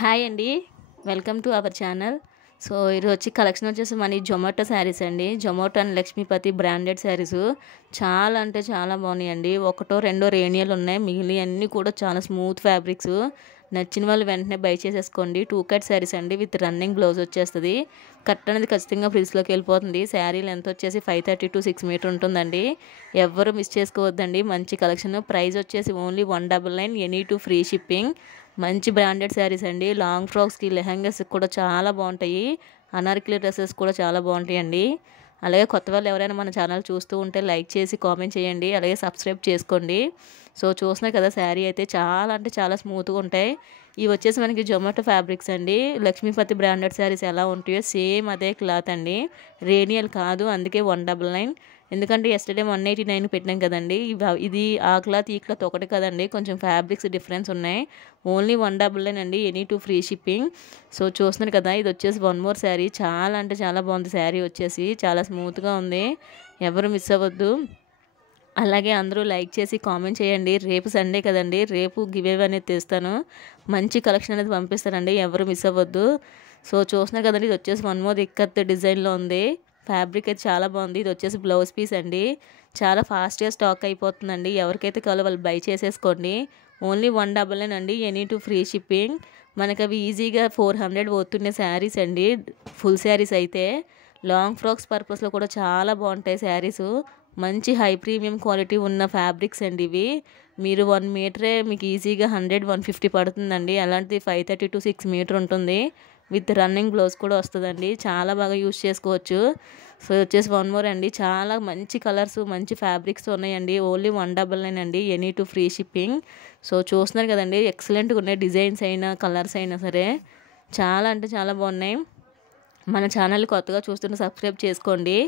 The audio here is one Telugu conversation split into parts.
హాయ్ అండి. Welcome to our channel. So ఈరోజు కలెక్షన్ వచ్చేసి మన జొమాటో శారీస్ అండి. జొమాటో అండ్ లక్ష్మీపతి బ్రాండెడ్ శారీస్ చాలా అంటే చాలా బాగున్నాయండి. ఒకటో రెండో రేనియలు ఉన్నాయి, మిగిలిన అన్నీ కూడా చాలా స్మూత్ ఫ్యాబ్రిక్స్. నచ్చిన వాళ్ళు వెంటనే బై చేసేసుకోండి. 2 కట్ శారీస్ అండి, విత్ రన్నింగ్ బ్లౌజ్ వచ్చేస్తుంది. కట్ అనేది ఖచ్చితంగా ఫ్రిల్స్లోకి వెళ్ళిపోతుంది. శారీ లెంత్ వచ్చేసి 530 to 6 మీటర్ ఉంటుందండి. ఎవ్వరు మిస్ చేసుకోవద్దండి. మంచి కలెక్షన్. ప్రైస్ వచ్చేసి only 199, any two free shipping. మంచి బ్రాండెడ్ శారీస్ అండి. లాంగ్ ఫ్రాక్స్కి, లెహంగాస్ కూడా చాలా బాగుంటాయి. అనార్కలి డ్రెస్సెస్ కూడా చాలా బాగుంటాయండి. అలాగే కొత్త వాళ్ళు ఎవరైనా మన ఛానల్ చూస్తూ ఉంటే లైక్ చేసి కామెంట్ చేయండి. అలాగే సబ్స్క్రైబ్ చేసుకోండి. సో చూస్తున్నాయి కదా, శారీ అయితే చాలా అంటే చాలా స్మూత్గా ఉంటాయి. ఇవి వచ్చేసి మనకి జొమాటో ఫ్యాబ్రిక్స్ అండి. లక్ష్మీపతి బ్రాండెడ్ శారీస్ ఎలా ఉంటాయో సేమ్ అదే క్లాత్ అండి. రేనియల్ కాదు, అందుకే 199. ఎందుకంటే ఎస్టర్డే 189 పెట్టినాం కదండి. ఇది ఆ క్లాత్ ఈ క్లాత్ ఒకటి కదండి, కొంచెం ఫ్యాబ్రిక్స్ డిఫరెన్స్ ఉన్నాయి. ఓన్లీ 199 అండి, any two free shipping. So చూస్తున్నారు కదా, ఇది వచ్చేసి వన్ మోర్ శారీ. చాలా అంటే చాలా బాగుంది. శారీ వచ్చేసి చాలా స్మూత్గా ఉంది. ఎవరు మిస్ అవ్వద్దు. అలాగే అందరూ లైక్ చేసి కామెంట్ చేయండి. రేపు సండే కదండి, రేపు గివేవ్ అనేది తెస్తాను. మంచి కలెక్షన్ అనేది పంపిస్తానండి, ఎవరు మిస్ అవ్వద్దు. సో చూస్తున్నారు కదండి, ఇది వచ్చేసి వన్ మోర్ ఇక్కత్ డిజైన్లో ఉంది. ఫ్యాబ్రిక్ అయితే చాలా బాగుంది. ఇది వచ్చేసి బ్లౌజ్ పీస్ అండి. చాలా ఫాస్ట్గా స్టాక్ అయిపోతుందండి. ఎవరికైతే కావాలో వాళ్ళు బై చేసేసుకోండి. ఓన్లీ 199 అండి, ఎనీ టు ఫ్రీ షిప్పింగ్. మనకు అవి ఈజీగా 400 పోతుండే శారీస్ అండి, ఫుల్ శారీస్ అయితే. లాంగ్ ఫ్రాక్స్ పర్పస్లో కూడా చాలా బాగుంటాయి శారీస్. మంచి హై ప్రీమియం క్వాలిటీ ఉన్న ఫ్యాబ్రిక్స్ అండి ఇవి. మీరు 1 మీటరే మీకు ఈజీగా 100, 150 పడుతుందండి. అలాంటిది 530 to 6 మీటర్ ఉంటుంది. విత్ రన్నింగ్ బ్లౌజ్ కూడా వస్తుందండి. చాలా బాగా యూస్ చేసుకోవచ్చు. సో వచ్చేసి వన్ మోర్ అండి. చాలా మంచి కలర్స్, మంచి ఫ్యాబ్రిక్స్ ఉన్నాయండి. ఓన్లీ 199 అండి, any two free shipping. So చూస్తున్నారు కదండి, ఎక్సలెంట్గా ఉన్నాయి. డిజైన్స్ అయినా కలర్స్ అయినా సరే చాలా అంటే చాలా బాగున్నాయి. మన ఛానల్ కొత్తగా చూస్తుంటే సబ్స్క్రైబ్ చేసుకోండి.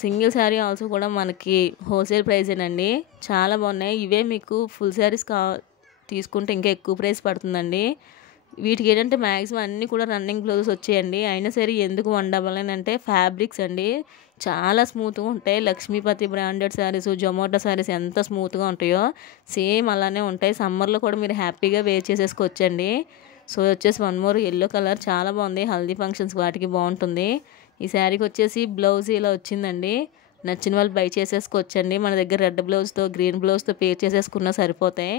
సింగిల్ శారీ ఆల్సో కూడా మనకి హోల్సేల్ ప్రైజేనండి. చాలా బాగున్నాయి. ఇవే మీకు ఫుల్ శారీస్ తీసుకుంటే ఇంకా ఎక్కువ ప్రైస్ పడుతుందండి. వీటికి ఏంటంటే మ్యాక్సిమం అన్నీ కూడా రన్నింగ్ బ్లౌజెస్ వచ్చాయండి. అయినా సరే ఎందుకు 199 అంటే ఫ్యాబ్రిక్స్ అండి చాలా స్మూత్గా ఉంటాయి. లక్ష్మీపతి బ్రాండెడ్ శారీస్, జొమాటో శారీస్ ఎంత స్మూత్గా ఉంటాయో సేమ్ అలానే ఉంటాయి. సమ్మర్లో కూడా మీరు హ్యాపీగా వేర్ చేసేసుకోవచ్చండి. సో వచ్చేసి వన్ మోర్ ఎల్లో కలర్ చాలా బాగుంది. హల్దీ ఫంక్షన్స్ వాటికి బాగుంటుంది. ఈ శారీకి వచ్చేసి బ్లౌజ్ ఇలా వచ్చిందండి. నచ్చిన వాళ్ళు బై చేసేసుకోవచ్చండి. మన దగ్గర రెడ్ బ్లౌజ్తో, గ్రీన్ బ్లౌజ్తో పేర్ చేసేసుకున్నా సరిపోతాయి.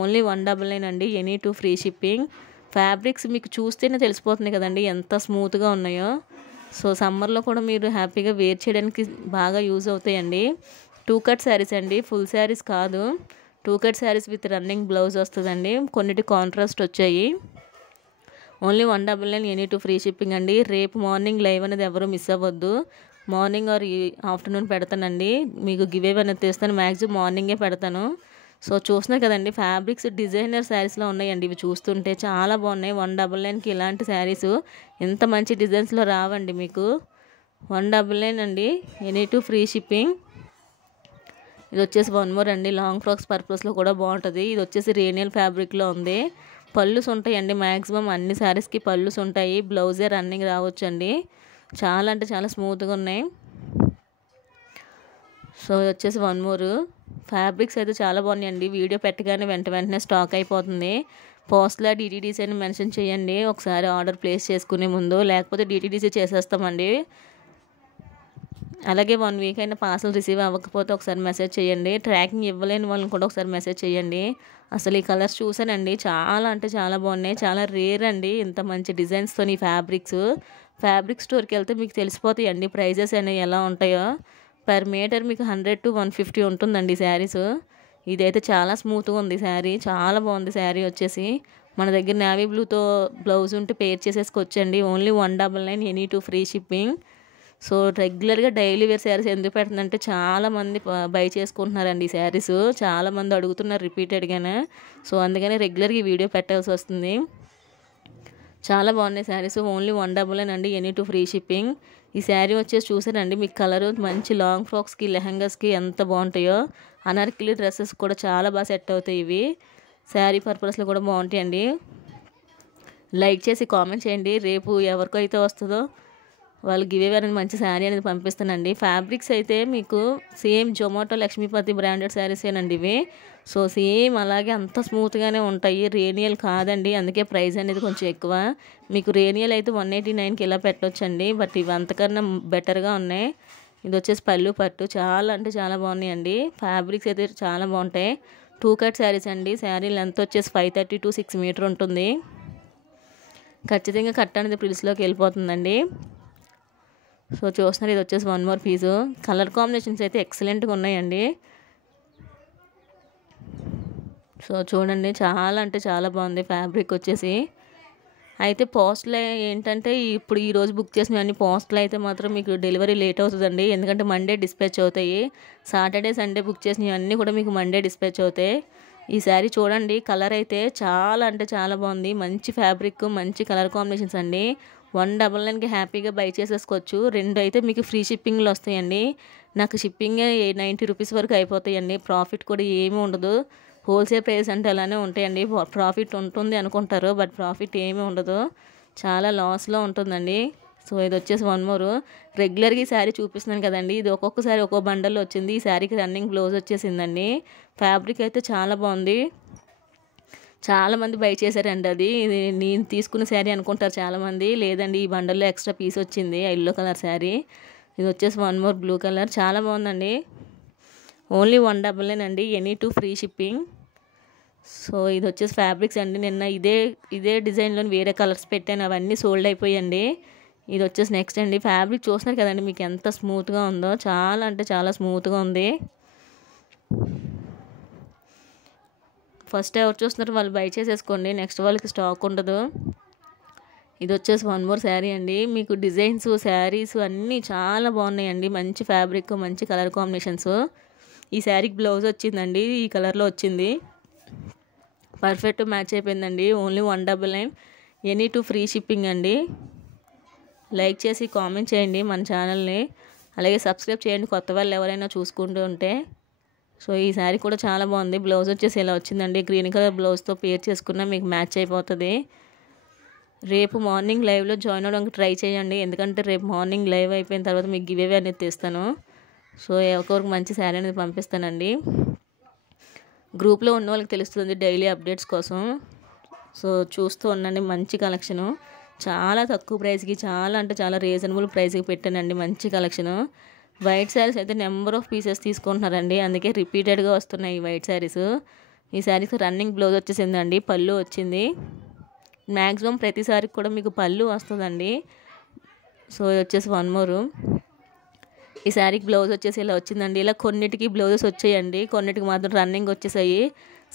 ఓన్లీ 199 అండి, any two free shipping. Fabrics మీకు చూస్తేనే తెలిసిపోతుంది కదండి ఎంత స్మూత్గా ఉన్నాయో. సో సమ్మర్లో కూడా మీరు హ్యాపీగా వేర్ చేయడానికి బాగా యూజ్ అవుతాయండి. 2 కట్ శారీస్ అండి, ఫుల్ శారీస్ కాదు. 2 cut saris with running blouse వస్తుందండి. కొన్నిటి కాంట్రాస్ట్ వచ్చాయి. Only 199, any two free shipping అండి. రేపు మార్నింగ్ లైవ్ అనేది ఎవరు మిస్ అవ్వద్దు. మార్నింగ్ ఆర్ ఆఫ్టర్నూన్ పెడతానండి. మీకు గివేవ్ అనేది తెస్తాను. మ్యాక్సిమం మార్నింగే పెడతాను. సో చూస్తున్నారు కదండి, ఫ్యాబ్రిక్స్ డిజైనర్ శారీస్లో ఉన్నాయండి. ఇవి చూస్తుంటే చాలా బాగున్నాయి. 199కి ఇలాంటి శారీస్ ఎంత మంచి డిజైన్స్లో రావండి మీకు. 199 అండి, ఎనీ టు ఫ్రీ షిప్పింగ్. ఇది వచ్చేసి వన్ మోర్ అండి. లాంగ్ ఫ్రాక్స్ పర్పస్లో కూడా బాగుంటుంది. ఇది వచ్చేసి రేనియల్ ఫ్యాబ్రిక్లో ఉంది. పళ్ళుస్ ఉంటాయండి. మ్యాక్సిమం అన్ని శారీస్కి పళ్ళుస్ ఉంటాయి. బ్లౌజే రన్నింగ్ రావచ్చండి. చాలా అంటే చాలా స్మూత్గా ఉన్నాయి. సో వచ్చేసి వన్ మోర్. ఫ్యాబ్రిక్స్ అయితే చాలా బాగున్నాయండి. వీడియో పెట్టగానే వెంటనే స్టాక్ అయిపోతుంది. పోస్ట్లా డిటీడీసీ అని మెన్షన్ చేయండి ఒకసారి ఆర్డర్ ప్లేస్ చేసుకునే ముందు, లేకపోతే డిటీడీసీ చేసేస్తామండి. అలాగే 1 వీక్ అయినా పార్సల్ రిసీవ్ అవ్వకపోతే ఒకసారి మెసేజ్ చేయండి. ట్రాకింగ్ ఇవ్వలేని వాళ్ళని కూడా ఒకసారి మెసేజ్ చేయండి. అసలు ఈ కలర్స్ చూసానండి, చాలా అంటే చాలా బాగున్నాయి. చాలా రేర్ అండి ఇంత మంచి డిజైన్స్తో ఈ ఫ్యాబ్రిక్ స్టోర్కి వెళ్తే మీకు తెలిసిపోతాయండి ప్రైజెస్ అనేవి ఎలా ఉంటాయో. పర్ మీటర్ మీకు 100 to 150 ఉంటుందండి శారీస్. ఇదైతే చాలా స్మూత్గా ఉంది శారీ, చాలా బాగుంది శారీ వచ్చేసి. మన దగ్గర నేవీ బ్లూతో బ్లౌజ్ ఉంటే పేర్ చేసేసుకొచ్చండి. Only 199, any two free shipping. So రెగ్యులర్గా డైలీ వేర్ శారీస్ ఎందుకు పెడుతుందంటే చాలామంది బై చేసుకుంటున్నారండి ఈ శారీస్. చాలామంది అడుగుతున్నారు రిపీటెడ్గానే. సో అందుకని రెగ్యులర్గా ఈ వీడియో పెట్టాల్సి వస్తుంది. చాలా బాగున్నాయి శారీస్. ఓన్లీ 199 అండి, ఎనీ టు ఫ్రీ షిప్పింగ్. ఈ శారీ వచ్చేసి చూసారండి, మీకు కలరు మంచి లాంగ్ ఫ్రాక్స్కి, లెహంగాస్కి ఎంత బాగుంటాయో. అనార్కలి డ్రెస్సెస్ కూడా చాలా బాగా సెట్ అవుతాయి. ఇవి శారీ పర్పస్లో కూడా బాగుంటాయండి. లైక్ చేసి కామెంట్ చేయండి. రేపు ఎవరికైతే వస్తుందో వాళ్ళు గివ్ అవే అనేది మంచి శారీ అనేది పంపిస్తానండి. ఫ్యాబ్రిక్స్ అయితే మీకు సేమ్ జొమాటో లక్ష్మీపతి బ్రాండెడ్ శారీసేనండి ఇవి. సో సేమ్ అలాగే అంత స్మూత్గానే ఉంటాయి, రేనియల్ కాదండి, అందుకే ప్రైస్ అనేది కొంచెం ఎక్కువ. మీకు రేనియల్ అయితే 189కి ఇలా పెట్టొచ్చండి, బట్ ఇవి అంతకన్నా బెటర్గా ఉన్నాయి. ఇది వచ్చేసి పళ్ళు పట్టు, చాలా అంటే చాలా బాగున్నాయండి. ఫ్యాబ్రిక్స్ అయితే చాలా బాగుంటాయి. 2 కట్ శారీస్ అండి. శారీ లెంత్ వచ్చేసి 530 to 6 మీటర్ ఉంటుంది. ఖచ్చితంగా కట్ అనేది ప్రిల్స్లోకి వెళ్ళిపోతుందండి. సో చూస్తున్నారు, ఇది వచ్చేసి 1 మోర్ పీసు. కలర్ కాంబినేషన్స్ అయితే ఎక్సలెంట్గా ఉన్నాయండి. సో చూడండి, చాలా అంటే చాలా బాగుంది ఫ్యాబ్రిక్ వచ్చేసి. అయితే పోస్ట్లో ఏంటంటే ఇప్పుడు ఈరోజు బుక్ చేసినవన్నీ పోస్ట్లో అయితే మాత్రం మీకు డెలివరీ లేట్ అవుతుందండి, ఎందుకంటే మండే డిస్పాచ్ అవుతాయి. సాటర్డే సండే బుక్ చేసినవన్నీ కూడా మీకు మండే డిస్పాచ్ అవుతాయి. ఈ శారీ చూడండి, కలర్ అయితే చాలా అంటే చాలా బాగుంది. మంచి ఫ్యాబ్రిక్, మంచి కలర్ కాంబినేషన్స్ అండి. 199కి హ్యాపీగా బై చేసేసుకోవచ్చు. 2 అయితే మీకు ఫ్రీ షిప్పింగ్లో వస్తాయండి. నాకు షిప్పింగ్ 90 రూపీస్ వరకు అయిపోతాయండి. ప్రాఫిట్ కూడా ఏమీ ఉండదు. హోల్సేల్ ప్రైస్ అంటే అలానే ఉంటాయండి. ప్రాఫిట్ ఉంటుంది అనుకుంటారు, బట్ ప్రాఫిట్ ఏమీ ఉండదు, చాలా లాస్లో ఉంటుందండి. సో ఇది వచ్చేసి 1 మోర్. రెగ్యులర్గా ఈ శారీ చూపిస్తున్నాను కదండి, ఇది ఒక్కొక్కసారి ఒక్కో బండల్లో వచ్చింది. ఈ శారీకి రన్నింగ్ బ్లౌజ్ వచ్చేసిందండి. ఫ్యాబ్రిక్ అయితే చాలా బాగుంది. చాలామంది బై చేశారండి. ఇది నేను తీసుకున్న శారీ అనుకుంటారు చాలామంది. లేదండి, ఈ బండల్లో ఎక్స్ట్రా పీస్ వచ్చింది, ఎల్లో కలర్ శారీ. ఇది వచ్చేసి 1 మోర్ బ్లూ కలర్, చాలా బాగుందండి. ఓన్లీ 199 అండి, any two free shipping. So ఇది వచ్చేసి ఫ్యాబ్రిక్స్ అండి. నిన్న ఇదే డిజైన్లో వేరే కలర్స్ పెట్టాను, అవన్నీ సోల్డ్ అయిపోయండి. ఇది వచ్చేసి నెక్స్ట్ అండి. ఫ్యాబ్రిక్ చూస్తున్నారు కదండి, మీకు ఎంత స్మూత్గా ఉందో, చాలా అంటే చాలా స్మూత్గా ఉంది. ఫస్ట్ ఎవరు చూస్తున్నారు వాళ్ళు బై చేసేసుకోండి, నెక్స్ట్ వాళ్ళకి స్టాక్ ఉండదు. ఇది వచ్చేసి 1 మోర్ శారీ అండి. మీకు డిజైన్స్, శారీస్ అన్నీ చాలా బాగున్నాయండి. మంచి ఫ్యాబ్రిక్, మంచి కలర్ కాంబినేషన్స్. ఈ శారీకి బ్లౌజ్ వచ్చిందండి, ఈ కలర్లో వచ్చింది, పర్ఫెక్ట్ మ్యాచ్ అయిపోయిందండి. Only 199, any two free shipping అండి. లైక్ చేసి కామెంట్ చేయండి మన ఛానల్ని, అలాగే సబ్స్క్రైబ్ చేయండి కొత్త వాళ్ళు ఎవరైనా చూసుకుంటూ ఉంటే. సో ఈ శారీ కూడా చాలా బాగుంది. బ్లౌజ్ వచ్చేసి ఇలా వచ్చిందండి, గ్రీన్ కలర్ బ్లౌజ్తో పేర్ చేసుకున్నా మీకు మ్యాచ్ అయిపోతుంది. రేపు మార్నింగ్ లైవ్లో జాయిన్ అవ్వడానికి ట్రై చేయండి, ఎందుకంటే రేపు మార్నింగ్ లైవ్ అయిపోయిన తర్వాత మీకు గివ్ అవే అనేది తెస్తాను. సో ఎవరికొరకు మంచి శారీ అనేది పంపిస్తానండి. గ్రూప్లో ఉన్న వాళ్ళకి తెలుస్తుంది డైలీ అప్డేట్స్ కోసం. సో చూస్తూ ఉండండి, మంచి కలెక్షను, చాలా తక్కువ ప్రైస్కి, చాలా అంటే చాలా రీజనబుల్ ప్రైస్కి పెట్టానండి. మంచి కలెక్షను. వైట్ శారీస్ అయితే నెంబర్ ఆఫ్ పీసెస్ తీసుకుంటున్నారండి, అందుకే రిపీటెడ్గా వస్తున్నాయి ఈ వైట్ శారీస్. ఈ శారీస్ రన్నింగ్ బ్లౌజ్ వచ్చేసిందండి, పళ్ళు వచ్చింది. మ్యాక్సిమం ప్రతిసారికి కూడా మీకు పళ్ళు వస్తుందండి. సో ఇది వచ్చేసి 1 మోర్. ఈ శారీకి బ్లౌజ్ వచ్చేసి ఇలా వచ్చిందండి. ఇలా కొన్నిటికి బ్లౌజెస్ వచ్చాయండి, కొన్నిటికి మాత్రం రన్నింగ్ వచ్చేసాయి.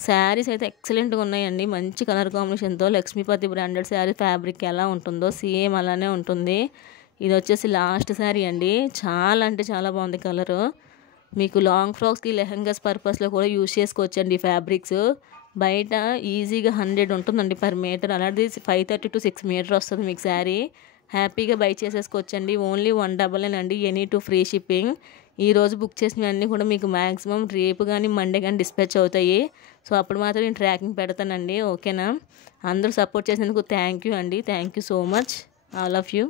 శారీస్ అయితే ఎక్సలెంట్గా ఉన్నాయండి, మంచి కలర్ కాంబినేషన్తో. లక్ష్మీపతి బ్రాండెడ్ శారీ ఫ్యాబ్రిక్ ఎలా ఉంటుందో సేమ్ అలానే ఉంటుంది. ఇది వచ్చేసి లాస్ట్ శారీ అండి, చాలా అంటే చాలా బాగుంది కలరు. మీకు లాంగ్ ఫ్రాక్స్కి, లెహంగాస్ పర్పస్లో కూడా యూజ్ చేసుకోవచ్చండి ఈ ఫ్యాబ్రిక్స్. బయట ఈజీగా 100 ఉంటుందండి పర్ మీటర్, అలాంటిది 530 to 6 మీటర్ వస్తుంది మీకు శారీ. హ్యాపీగా బై చేసేసుకోవచ్చండి. ఓన్లీ 199 అండి, ఎనీ టూ ఫ్రీ షిప్పింగ్. ఈరోజు బుక్ చేసినవన్నీ కూడా మీకు మ్యాక్సిమం రేపు కానీ మండే కానీ డిస్పాచ్ అవుతాయి. సో అప్పుడు మాత్రం నేను ట్రాకింగ్ పెడతానండి, ఓకేనా. అందరూ సపోర్ట్ చేసినందుకు థ్యాంక్ యూ అండి, thank you so much, all of you.